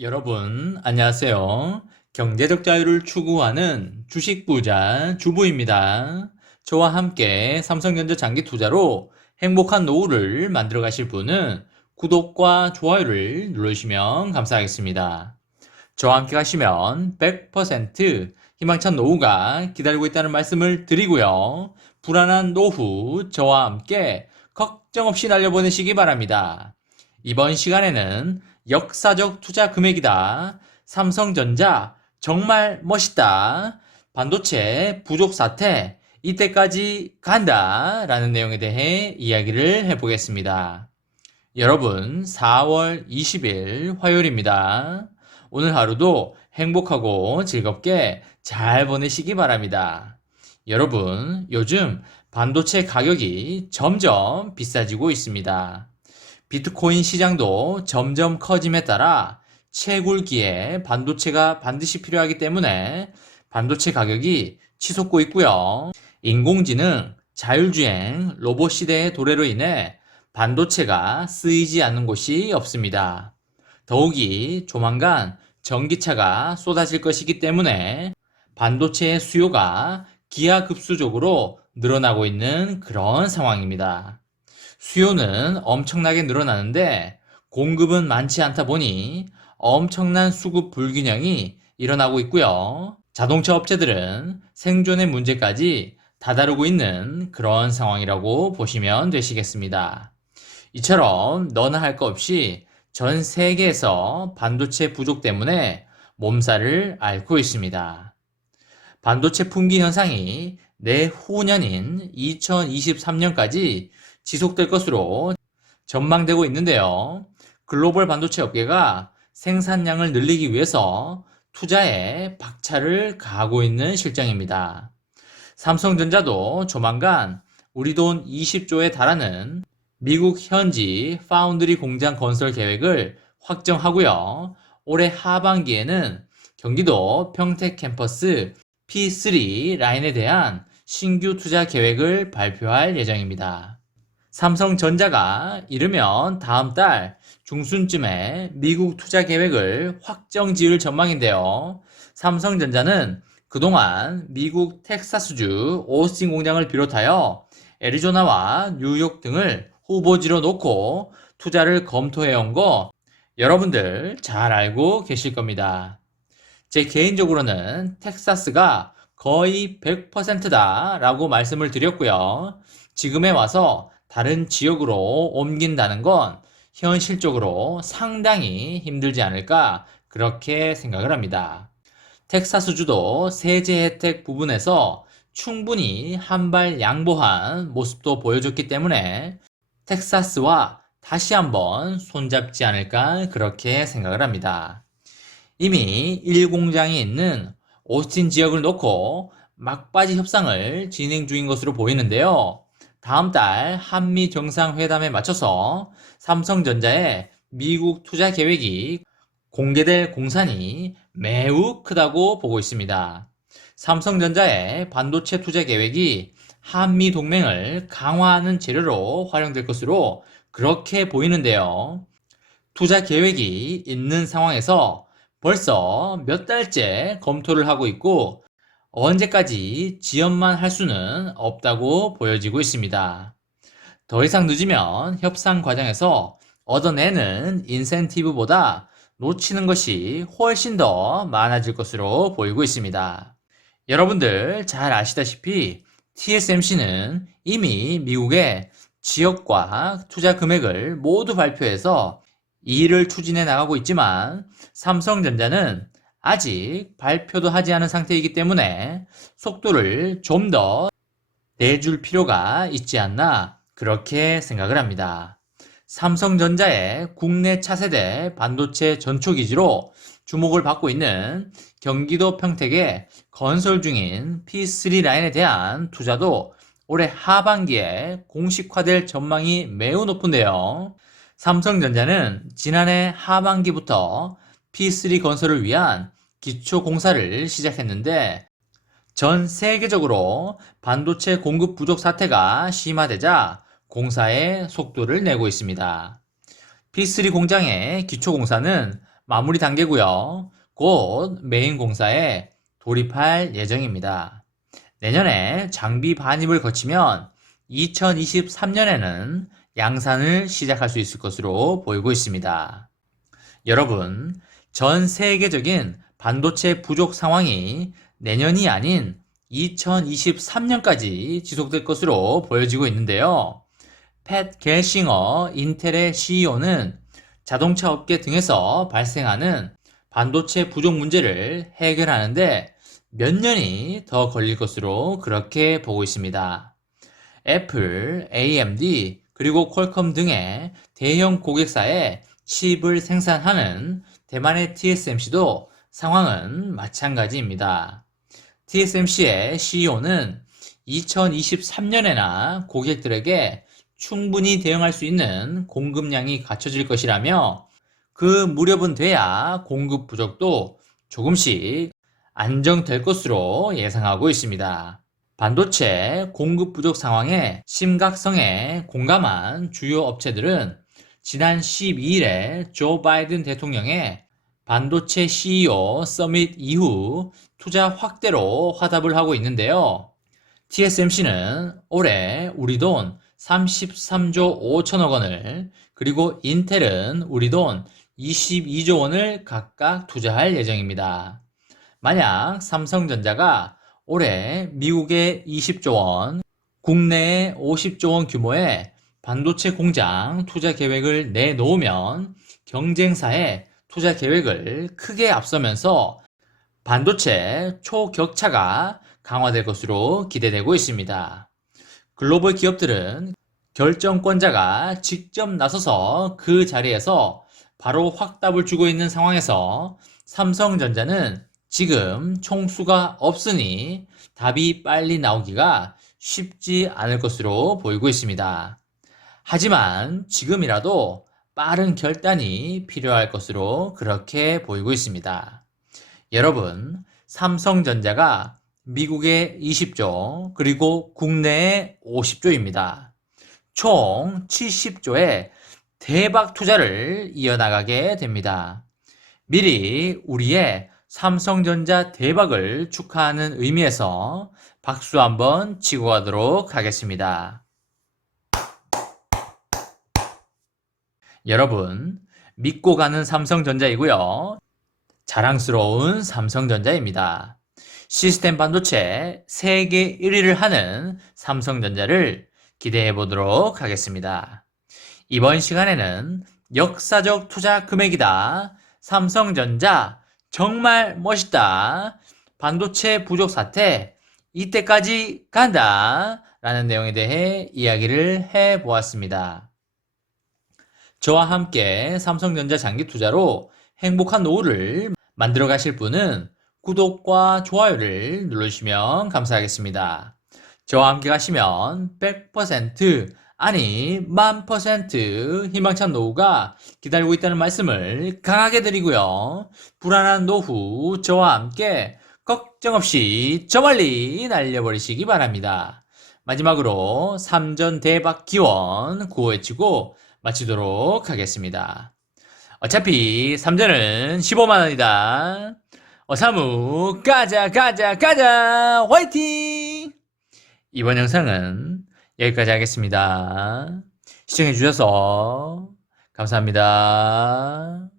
여러분, 안녕하세요. 경제적 자유를 추구하는 주식 부자 주부입니다. 저와 함께 삼성전자 장기 투자로 행복한 노후를 만들어 가실 분은 구독과 좋아요를 누르시면 감사하겠습니다. 저와 함께 가시면 100% 희망찬 노후가 기다리고 있다는 말씀을 드리고요. 불안한 노후 저와 함께 걱정 없이 날려보내시기 바랍니다. 이번 시간에는 역사적 투자 금액이다. 삼성전자 정말 멋있다. 반도체 부족 사태 이때까지 간다. 라는 내용에 대해 이야기를 해보겠습니다. 여러분, 4월 20일 화요일입니다. 오늘 하루도 행복하고 즐겁게 잘 보내시기 바랍니다. 여러분, 요즘 반도체 가격이 점점 비싸지고 있습니다. 비트코인 시장도 점점 커짐에 따라 채굴기에 반도체가 반드시 필요하기 때문에 반도체 가격이 치솟고 있고요. 인공지능, 자율주행, 로봇 시대의 도래로 인해 반도체가 쓰이지 않는 곳이 없습니다. 더욱이 조만간 전기차가 쏟아질 것이기 때문에 반도체의 수요가 기하급수적으로 늘어나고 있는 그런 상황입니다. 수요는 엄청나게 늘어나는데 공급은 많지 않다 보니 엄청난 수급 불균형이 일어나고 있고요. 자동차 업체들은 생존의 문제까지 다다르고 있는 그런 상황이라고 보시면 되시겠습니다. 이처럼 너나 할 거 없이 전 세계에서 반도체 부족 때문에 몸살을 앓고 있습니다. 반도체 품귀 현상이 내후년인 2023년까지 지속될 것으로 전망되고 있는데요. 글로벌 반도체 업계가 생산량을 늘리기 위해서 투자에 박차를 가하고 있는 실정입니다. 삼성전자도 조만간 우리 돈 20조에 달하는 미국 현지 파운드리 공장 건설 계획을 확정하고요. 올해 하반기에는 경기도 평택 캠퍼스 P3 라인에 대한 신규 투자 계획을 발표할 예정입니다. 삼성전자가 이르면 다음 달 중순쯤에 미국 투자 계획을 확정 지을 전망인데요. 삼성전자는 그동안 미국 텍사스주 오스틴 공장을 비롯하여 애리조나와 뉴욕 등을 후보지로 놓고 투자를 검토해온 거 여러분들 잘 알고 계실 겁니다. 제 개인적으로는 텍사스가 거의 100%다 라고 말씀을 드렸고요. 지금에 와서 다른 지역으로 옮긴다는 건 현실적으로 상당히 힘들지 않을까 그렇게 생각을 합니다. 텍사스주도 세제 혜택 부분에서 충분히 한 발 양보한 모습도 보여줬기 때문에 텍사스와 다시 한번 손잡지 않을까 그렇게 생각을 합니다. 이미 1공장이 있는 오스틴 지역을 놓고 막바지 협상을 진행 중인 것으로 보이는데요. 다음 달 한미 정상회담에 맞춰서 삼성전자의 미국 투자 계획이 공개될 공산이 매우 크다고 보고 있습니다. 삼성전자의 반도체 투자 계획이 한미 동맹을 강화하는 재료로 활용될 것으로 그렇게 보이는데요. 투자 계획이 있는 상황에서 벌써 몇 달째 검토를 하고 있고 언제까지 지연만 할 수는 없다고 보여지고 있습니다. 더 이상 늦으면 협상 과정에서 얻어내는 인센티브보다 놓치는 것이 훨씬 더 많아질 것으로 보이고 있습니다. 여러분들 잘 아시다시피 TSMC는 이미 미국의 지역과 투자 금액을 모두 발표해서 이 일을 추진해 나가고 있지만 삼성전자는 아직 발표도 하지 않은 상태이기 때문에 속도를 좀 더 내줄 필요가 있지 않나 그렇게 생각을 합니다. 삼성전자의 국내 차세대 반도체 전초기지로 주목을 받고 있는 경기도 평택에 건설 중인 P3 라인에 대한 투자도 올해 하반기에 공식화될 전망이 매우 높은데요. 삼성전자는 지난해 하반기부터 P3 건설을 위한 기초 공사를 시작했는데 전 세계적으로 반도체 공급 부족 사태가 심화되자 공사에 속도를 내고 있습니다. P3 공장의 기초 공사는 마무리 단계고요. 곧 메인 공사에 돌입할 예정입니다. 내년에 장비 반입을 거치면 2023년에는 양산을 시작할 수 있을 것으로 보이고 있습니다. 여러분, 전 세계적인 반도체 부족 상황이 내년이 아닌 2023년까지 지속될 것으로 보여지고 있는데요. 팻 겔싱어 인텔의 CEO는 자동차 업계 등에서 발생하는 반도체 부족 문제를 해결하는데 몇 년이 더 걸릴 것으로 그렇게 보고 있습니다. 애플, AMD, 그리고 퀄컴 등의 대형 고객사에 칩을 생산하는 대만의 TSMC도 상황은 마찬가지입니다. TSMC의 CEO는 2023년에나 고객들에게 충분히 대응할 수 있는 공급량이 갖춰질 것이라며 그 무렵은 돼야 공급 부족도 조금씩 안정될 것으로 예상하고 있습니다. 반도체 공급 부족 상황의 심각성에 공감한 주요 업체들은 지난 12일에 조 바이든 대통령의 반도체 CEO 서밋 이후 투자 확대로 화답을 하고 있는데요. TSMC는 올해 우리 돈 33조 5천억 원을, 그리고 인텔은 우리 돈 22조 원을 각각 투자할 예정입니다. 만약 삼성전자가 올해 미국에 20조 원, 국내에 50조 원 규모의 반도체 공장 투자 계획을 내놓으면 경쟁사의 투자 계획을 크게 앞서면서 반도체 초격차가 강화될 것으로 기대되고 있습니다. 글로벌 기업들은 결정권자가 직접 나서서 그 자리에서 바로 확답을 주고 있는 상황에서 삼성전자는 지금 총수가 없으니 답이 빨리 나오기가 쉽지 않을 것으로 보이고 있습니다. 하지만 지금이라도 빠른 결단이 필요할 것으로 그렇게 보이고 있습니다. 여러분, 삼성전자가 미국에 20조, 그리고 국내에 50조입니다. 총 70조의 대박 투자를 이어나가게 됩니다. 미리 우리의 삼성전자 대박을 축하하는 의미에서 박수 한번 치고 가도록 하겠습니다. 여러분, 믿고 가는 삼성전자이고요. 자랑스러운 삼성전자입니다. 시스템 반도체 세계 1위를 하는 삼성전자를 기대해 보도록 하겠습니다. 이번 시간에는 역사적 투자 금액이다. 삼성전자 정말 멋있다. 반도체 부족 사태 이때까지 간다. 라는 내용에 대해 이야기를 해 보았습니다. 저와 함께 삼성전자 장기 투자로 행복한 노후를 만들어 가실 분은 구독과 좋아요를 눌러주시면 감사하겠습니다. 저와 함께 가시면 100% 아니 1000% 희망찬 노후가 기다리고 있다는 말씀을 강하게 드리고요. 불안한 노후 저와 함께 걱정 없이 저 멀리 날려버리시기 바랍니다. 마지막으로 3전 대박 기원 구호해치고 마치도록 하겠습니다. 어차피 3전은 15만원이다. 사무 가자 가자 가자 화이팅! 이번 영상은 여기까지 하겠습니다. 시청해주셔서 감사합니다.